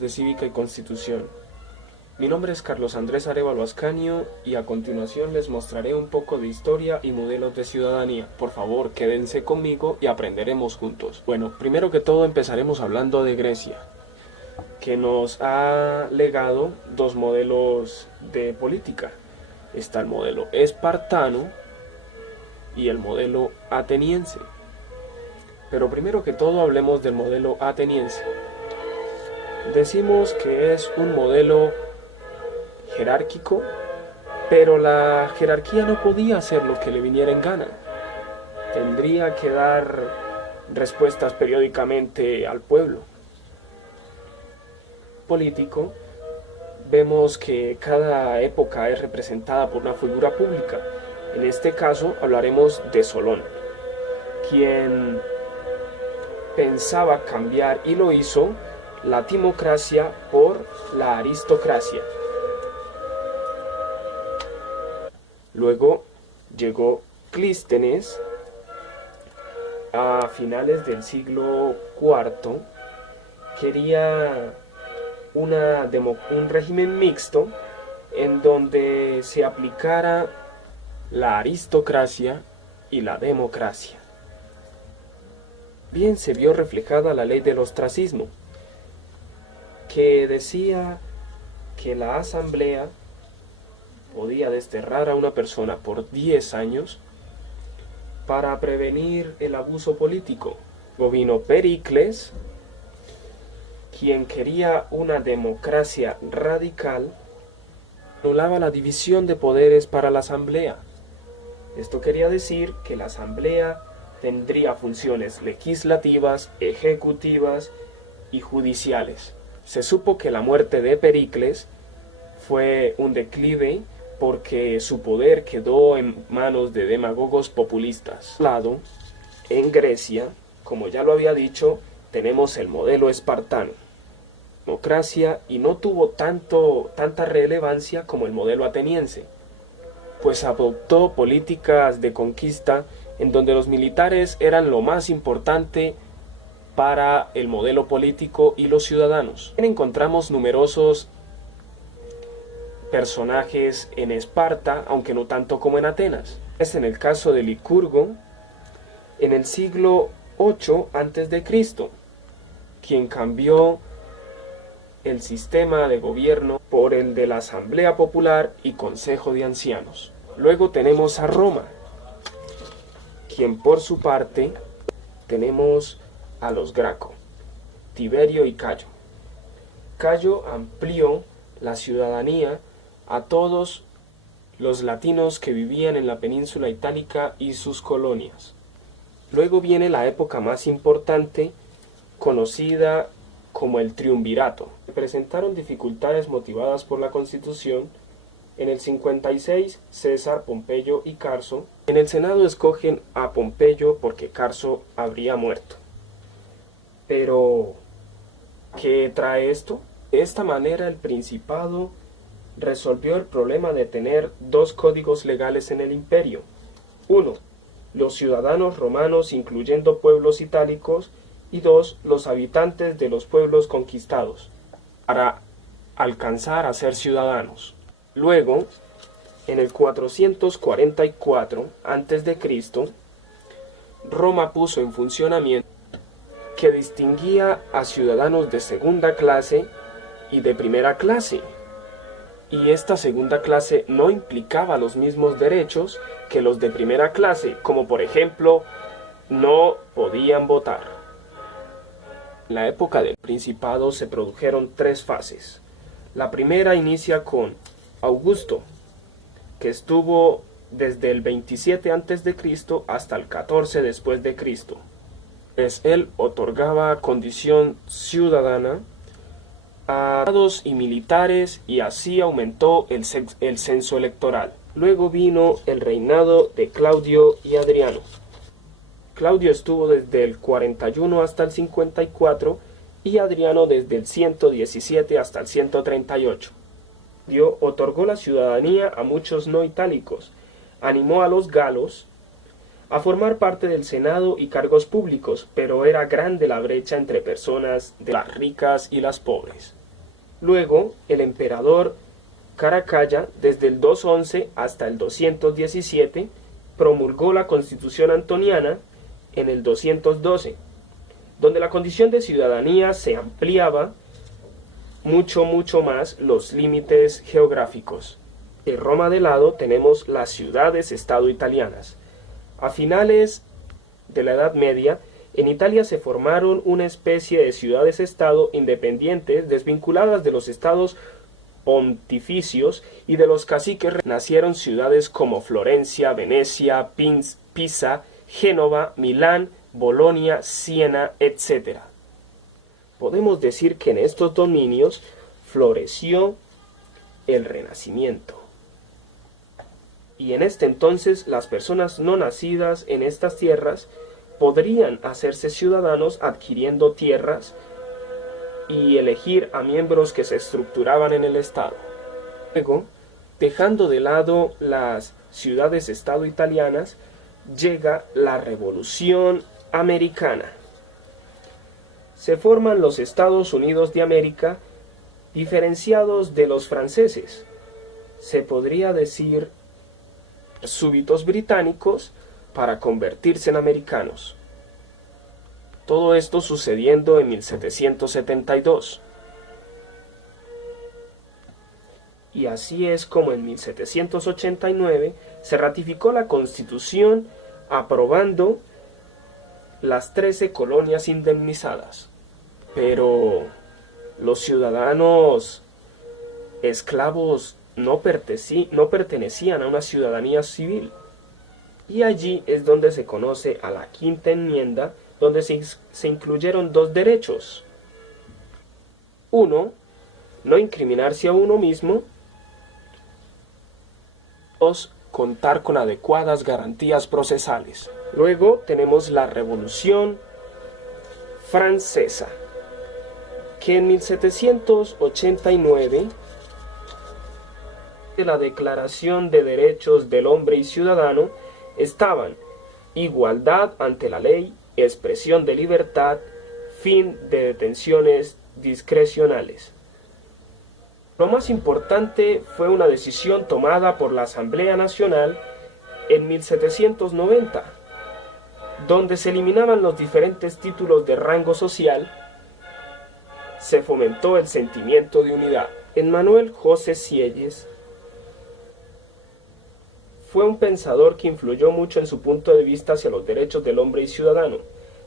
De Cívica y Constitución. Mi nombre es Carlos Andrés Arévalo Ascanio y a continuación les mostraré un poco de historia y modelos de ciudadanía. Por favor, quédense conmigo y aprenderemos juntos. Bueno, primero que todo empezaremos hablando de Grecia, que nos ha legado dos modelos de política. Está el modelo espartano y el modelo ateniense. Pero primero que todo hablemos del modelo ateniense. Decimos que es un modelo jerárquico, pero la jerarquía no podía hacer lo que le viniera en gana. Tendría que dar respuestas periódicamente al pueblo. Político, vemos que cada época es representada por una figura pública. En este caso hablaremos de Solón, quien pensaba cambiar y lo hizo la timocracia por la aristocracia. Luego llegó Clístenes a finales del siglo IV. Quería un régimen mixto en donde se aplicara la aristocracia y la democracia. Bien se vio reflejada la ley del ostracismo, que decía que la asamblea podía desterrar a una persona por 10 años para prevenir el abuso político. Luego vino Pericles, quien quería una democracia radical, anulaba la división de poderes para la asamblea. Esto quería decir que la asamblea tendría funciones legislativas, ejecutivas y judiciales. Se supo que la muerte de Pericles fue un declive porque su poder quedó en manos de demagogos populistas. En Grecia, como ya lo había dicho, tenemos el modelo espartano, democracia, y no tuvo tanta relevancia como el modelo ateniense, pues adoptó políticas de conquista en donde los militares eran lo más importante para el modelo político y los ciudadanos. Encontramos numerosos personajes en Esparta, aunque no tanto como en Atenas. Es en el caso de Licurgo, en el siglo VIII a.C., quien cambió el sistema de gobierno por el de la Asamblea Popular y Consejo de Ancianos. Luego tenemos a Roma, quien por su parte tenemos a los Graco, Tiberio y Cayo. Cayo amplió la ciudadanía a todos los latinos que vivían en la península itálica y sus colonias. Luego viene la época más importante, conocida como el triunvirato. Presentaron dificultades motivadas por la Constitución. En el 56, César, Pompeyo y Carso. En el Senado escogen a Pompeyo porque Carso habría muerto. Pero, ¿qué trae esto? De esta manera el Principado resolvió el problema de tener dos códigos legales en el imperio. 1. Los ciudadanos romanos incluyendo pueblos itálicos, y 2. Los habitantes de los pueblos conquistados, para alcanzar a ser ciudadanos. Luego, en el 444 a.C., Roma puso en funcionamiento que distinguía a ciudadanos de segunda clase y de primera clase. Y esta segunda clase no implicaba los mismos derechos que los de primera clase, como por ejemplo, no podían votar. En la época del Principado se produjeron 3 fases. La primera inicia con Augusto, que estuvo desde el 27 a.C. hasta el 14 después de Cristo. Pues él otorgaba condición ciudadana a soldados y militares, y así aumentó el censo electoral. Luego vino el reinado de Claudio y Adriano. Claudio estuvo desde el 41 hasta el 54 y Adriano desde el 117 hasta el 138. Claudio otorgó la ciudadanía a muchos no itálicos, animó a los galos a formar parte del Senado y cargos públicos, pero era grande la brecha entre personas de las ricas y las pobres. Luego, el emperador Caracalla, desde el 211 hasta el 217, promulgó la Constitución Antoniana en el 212, donde la condición de ciudadanía se ampliaba mucho más los límites geográficos. De Roma de lado tenemos las ciudades-estado italianas. A finales de la Edad Media, en Italia se formaron una especie de ciudades-estado independientes desvinculadas de los estados pontificios y de los caciques. Nacieron ciudades como Florencia, Venecia, Pisa, Génova, Milán, Bolonia, Siena, etc. Podemos decir que en estos dominios floreció el Renacimiento. Y en este entonces las personas no nacidas en estas tierras podrían hacerse ciudadanos adquiriendo tierras y elegir a miembros que se estructuraban en el Estado. Luego, dejando de lado las ciudades-estado italianas, llega la Revolución Americana. Se forman los Estados Unidos de América, diferenciados de los franceses. Se podría decir súbditos británicos para convertirse en americanos. Todo esto sucediendo en 1772. Y así es como en 1789 se ratificó la Constitución aprobando las 13 colonias indemnizadas. Pero los ciudadanos esclavos no pertenecían a una ciudadanía civil. Y allí es donde se conoce a la Quinta Enmienda, donde se incluyeron dos derechos. Uno, no incriminarse a uno mismo. Dos, contar con adecuadas garantías procesales. Luego tenemos la Revolución Francesa, que en 1789, de la Declaración de Derechos del Hombre y Ciudadano, estaban igualdad ante la ley, expresión de libertad, fin de detenciones discrecionales. Lo más importante fue una decisión tomada por la Asamblea Nacional en 1790, donde se eliminaban los diferentes títulos de rango social. Se fomentó el sentimiento de unidad. Emmanuel José Sieyès fue un pensador que influyó mucho en su punto de vista hacia los derechos del hombre y ciudadano,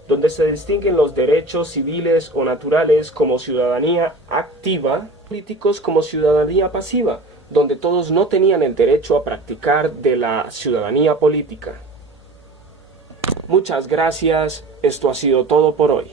donde se distinguen los derechos civiles o naturales como ciudadanía activa, políticos como ciudadanía pasiva, donde todos no tenían el derecho a practicar de la ciudadanía política. Muchas gracias, esto ha sido todo por hoy.